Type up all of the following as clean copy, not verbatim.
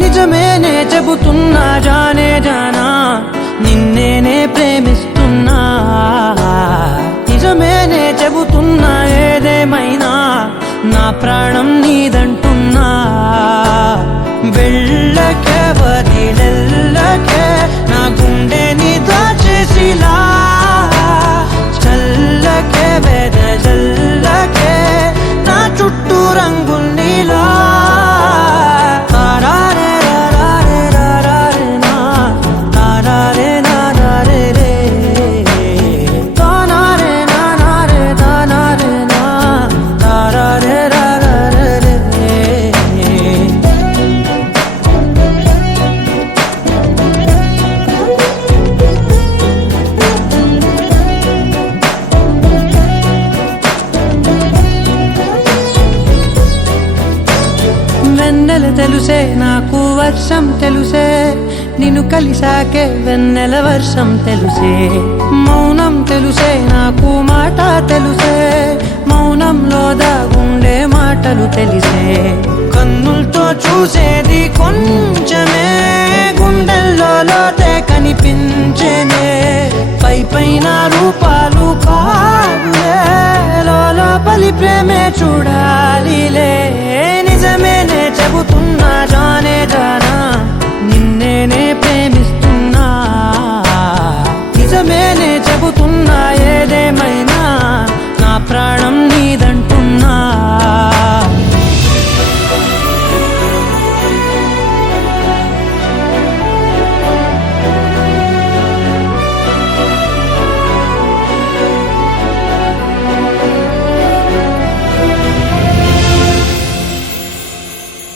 నిజమేనే చెబుతున్నా జానే జానా నిన్నేనే ప్రేమిస్తున్నా నిజమేనే చెబుతున్నా ఏదేమైనా నా ప్రాణం నీదంటున్నా వెళ్ళకే వదిలెల్లకే నా గుండెని దాచేసిలా చల్లకే వెదజల్లకే నా చుట్టూ రంగుల్నిలా వెన్నెల తెలుసే నాకు వర్షం తెలుసే నిన్ను కలిసాకే వెన్నెల వర్షం తెలుసే మౌనం తెలుసే నాకు మాట తెలుసే మౌనంలో దాగుండే మాటలు తెలిసే కన్నులతో చూసేది కొంచెమే గుండెల్లో లోతే కనిపించేనే పై పైన రూపాలు కాదులే లోపలి ప్రేమే చూడాలిలే నిజమేనే చెబుతున్నా జానే జానా నిన్నేనే ప్రేమిస్తున్నా నిజమేనే చెబుతున్నా ఏదేమైనా నా ప్రాణం నీదంటున్నా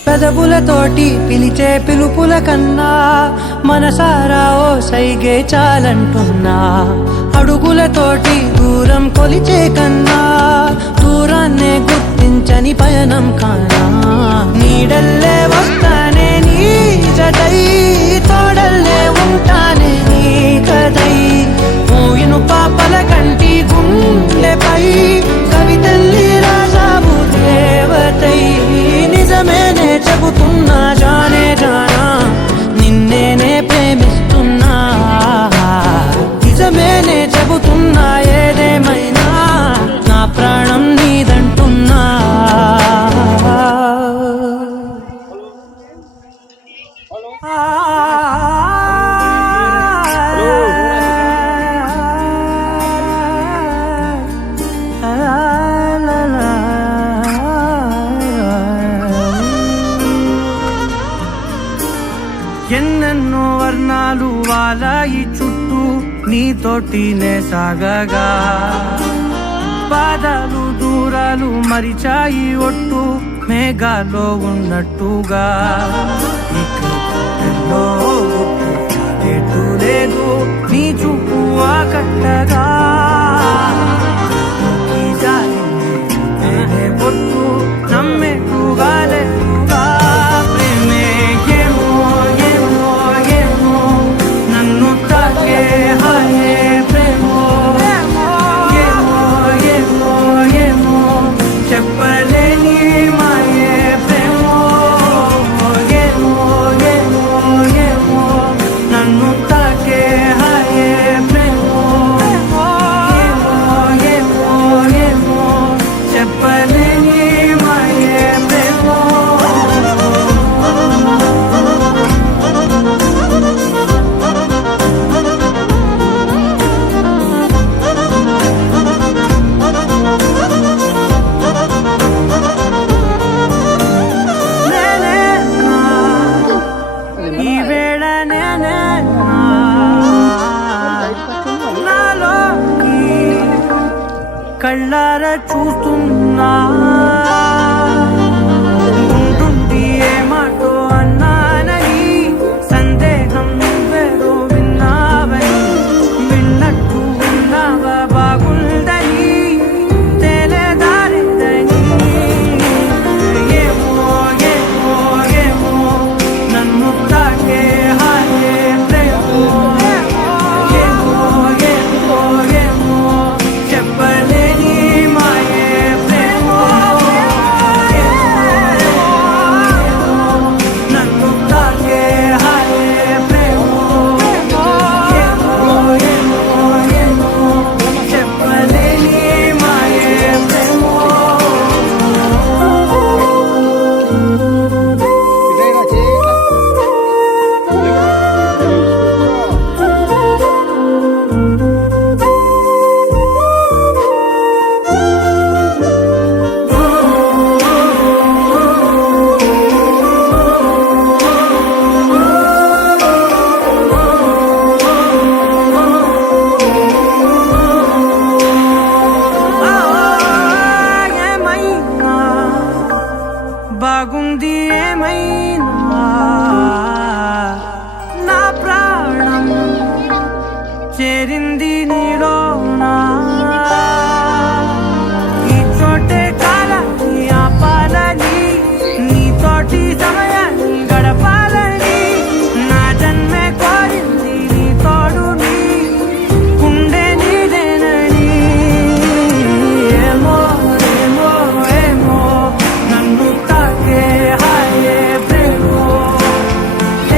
పెదవులతోటి పిలిచే పిలుపుల కన్నా మనసారా ఓ సైగే చాలంటున్నా అడుగులతోటి దూరం కొలిచే కన్నా దూరాన్నే గుర్తించని పయనం కానా నీడల్లే వస్తానే నీ జతై తోడల్లే ఉంటానే నీ కదై మోయిను పాపల కంటి గుండెపై కవితల్లి రాజావు దేవతై నిజమేనే చెబుతున్నా జానే జానా నిన్నేనే ప్రేమిస్తున్నా నిజమేనే చెబుతున్నా ఏదేమైనా నా ప్రాణం నీదంటున్నా ఎన్నెన్నో వర్ణాలు వాలాయి చుట్టూ నీతోటినే సాగగా పాదాలు దూరాలు మరిచాయి ఒట్టు మేఘాలో ఉన్నట్టుగా ఇక లేదు నీ చూపు ఆకట్టగా పొట్టు నమ్మేట్టుగా లేదుగా ప్రేమే ఏమో ఏమో ఏమో నన్ను తాకే హాయే ప్రేమో ఏమో ఏమో ఏమో చెప్పలేని మాయే ప్రేమో ఏమో ఏమో ఏమో నన్ను తాకే హాయే ప్రేమో ఏమో ఏమో ఏమో చెప్పలేని కళ్ళారా చూస్తున్నా ఉంటుండి ఏమాటో అన్నానని సందేహం నువ్వేదో విన్నావని విన్నట్టు ఉన్నావా బాగుందని తెలియదారిద్దని ఏమో ఏమో ఏమో నన్ను తాకే హాయే ప్రేమో ఏమో ఏమో ఏమో చెప్పలేని మాయే ప్రేమో నన్ను తాకే హాయే ప్రేమో ఏమో ఏమో ఏమో చెప్పలేని మాయే ప్రేమో ఏమైనా బాగుంది ఏమైనా నా ప్రాణం చేరింది నీలోనా ఈ చోటే కాలాన్ని ఆపాలని నీతోటి సమయాన్ని గడపాలని నా జన్మే కోరింది నీ తోడుని గుండె నీదేనని ఏమో ఏమో ఏమో నన్ను తాకే హాయే ప్రేమో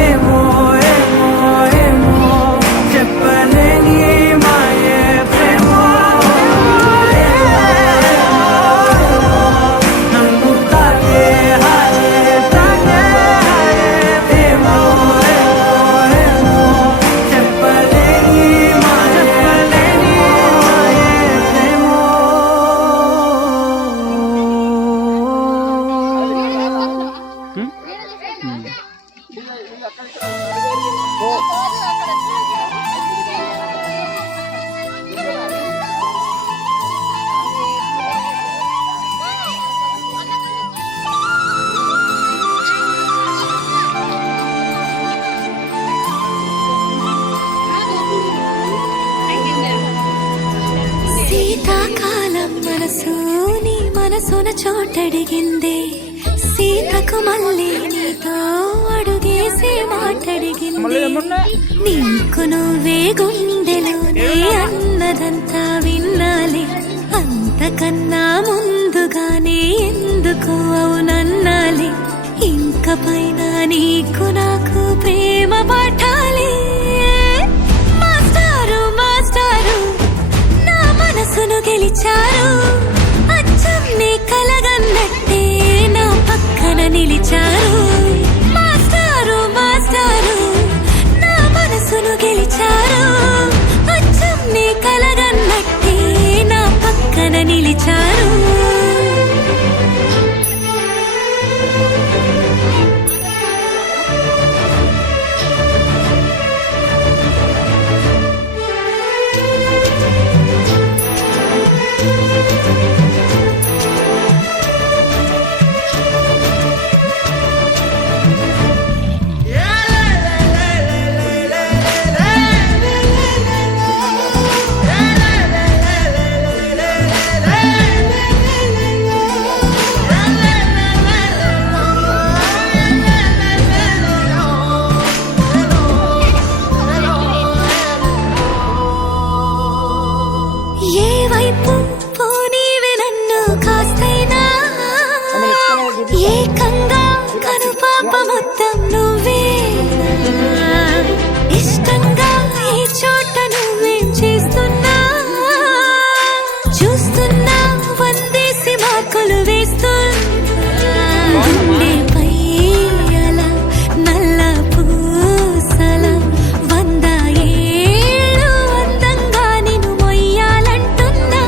ఏమో ఏమో ఏమో చెప్పలేని మాయే ప్రేమో నన్ను తాకే హాయే ప్రేమో ఏమో ఏమో చెప్పలేని మాయే ప్రేమో శీతాకాలం మనసు నీ మనసున చోటడిగిందే సీతకు మళ్ళీ నీతో అడుగేసి మాటడిగింది నీకు నువ్వే గుండెలోనే అన్నదంతా విన్నాలి అంతకన్నా ముందుగానే ఎందుకు అవునన్నాలి ఇంక పైన నీకు నాకు ప్రేమ పాఠాలి మాస్టారు మాస్టారు నా మనసును గెలిచారు అచ్చం నీ కలగన్నట్టే నా పక్కన నిలిచారు మాస్టారు మాస్టారు నా మనసును గెలిచారు అచ్చం నీ కలగన్నట్టే నా పక్కన నిలిచారు ఏ వైపు పోనీవి నన్ను కాస్తైనా ఏకంగా కనుపాప మొత్తం నువ్వే ఇష్టంగా ఈ చోట నువ్వేం చేస్తున్నా చూస్తున్నా వందేసి మాకులు వేస్తున్నా గుండెపై అలా నల్ల పూసల 100 ఏళ్ళు అందంగా నిన్ను మొయ్యాలంటున్నా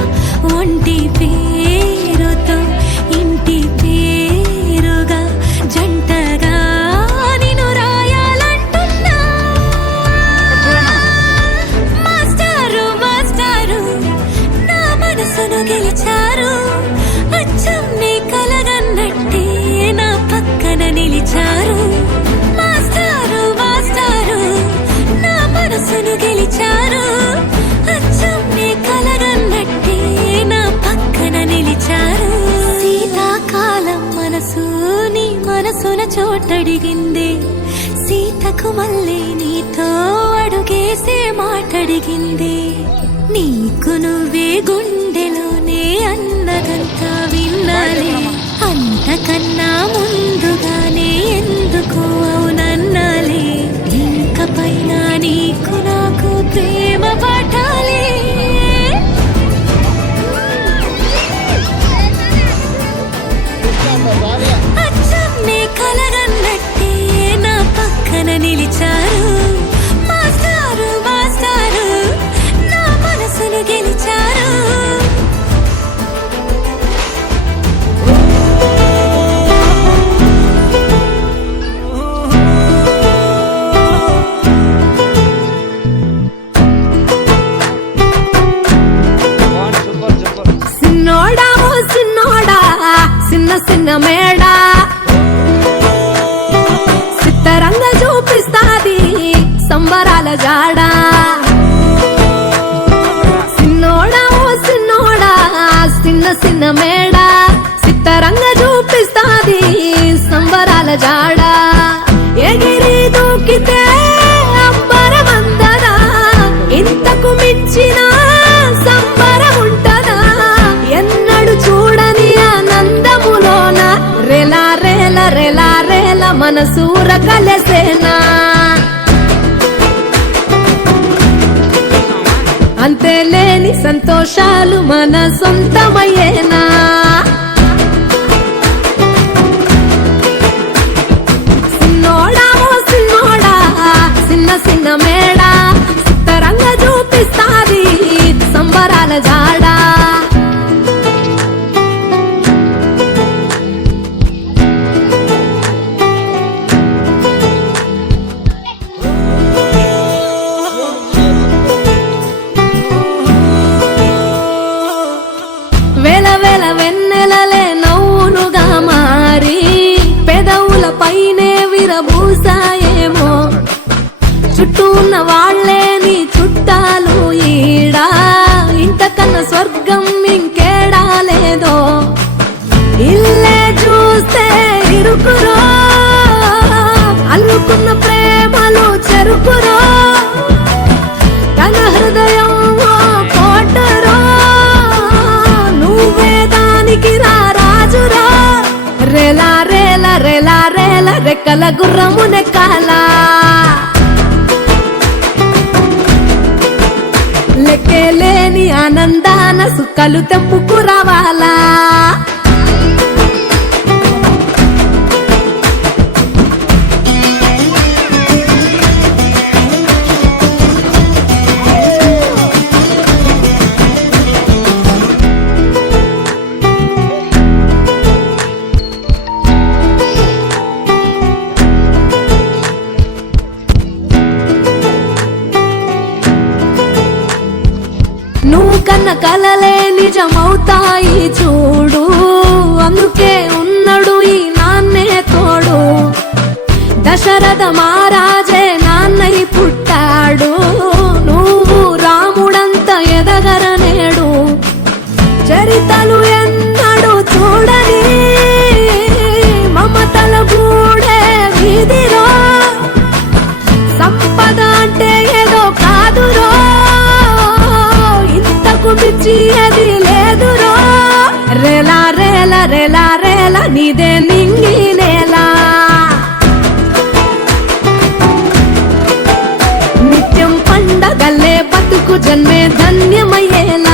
ఒంటి పేరుతో ఇంటి పేరుగా జంటగా నిన్ను రాయాలంటున్నా మాస్టారు మాస్టారు నా మనసును గెలిచారు చోటడిగిందే సీతకు మళ్ళీ నీతో అడుగేసే మాటడిగిందే నీకు నువ్వే గుండెలోనే అన్నదంతా విన్నాలే అంతకన్నా ముందుగానే ఎందుకు అవునన్నాలే ఇంక పైన నీకు నాకు ప్రేమ పాఠాలే అచ్చమ్మే కలగన్నట్టే నా పక్కన నిలిచారు మాస్టారు మాస్టారు నా మనసును గెలిచారు సిన్నోడా ఓ సిన్నోడా చిన్న చిన్న మేడా సిత్తరంగ చూపిస్తాది సంబరాల జాడా సిన్నోడా ఓ సిన్నోడా చిన్న చిన్న మేడా సిత్తరంగ చూపిస్తాది సంబరాల జాడా ఎగిరి దూకితే అంబరమందదా ఇంతకు మించిన సంబరం ఉంటదా ఎన్నడు చూడని ఆనందములోన రెలా రేల రెలా రేల మనసూర కలసేనా అంతే లేని సంతోషాలు మన సొంతమయ్యేనా సిన్నోడా ఓ సిన్నోడా చిన్న చిన్న మేడా సిత్తరంగ చూపిస్తాది సంబరాల జాడా వేల వేల వెన్నెలలే నవ్వులుగా మారి పెదవుల పైనే విరబూసాయేమో చుట్టూ ఉన్న వాళ్లే నీ చుట్టాలు ఈడా ఇంతకన్నా స్వర్గం ఇంకేడా లేదో ఇల్లే చూస్తే ఇరుకురో అల్లుకున్న ప్రేమలు చెరుకురో తన హృదయం ఓ కోటరో నువ్వే దానికి రాజురా రేలా రేల రేలా రేల రెక్కల గుర్రము నెక్కాలా లెక్కలేని ఆనందాన సుఖాలు తెంపుకు రావాలా నువ్వు కన్న కలలే నిజమవుతాయి చూడు అందుకే ఉన్నాడు ఈ నాన్నే తోడు దశరథ మహారాజే నాన్నై పుట్టాడు నువ్వు రాముడంత ఎదగరనేడు చరితలు ఎన్నడు చూడని మమతల గూడే వీధిలో సంపద అంటే ఏదో కాదురో ఇంతకు మించి అది లేదురో రేలా రేల రేలా రేల నీదే నింగి నేలా నిత్యం పండగల్లే బతుకు జన్మే ధన్యమయ్యేలా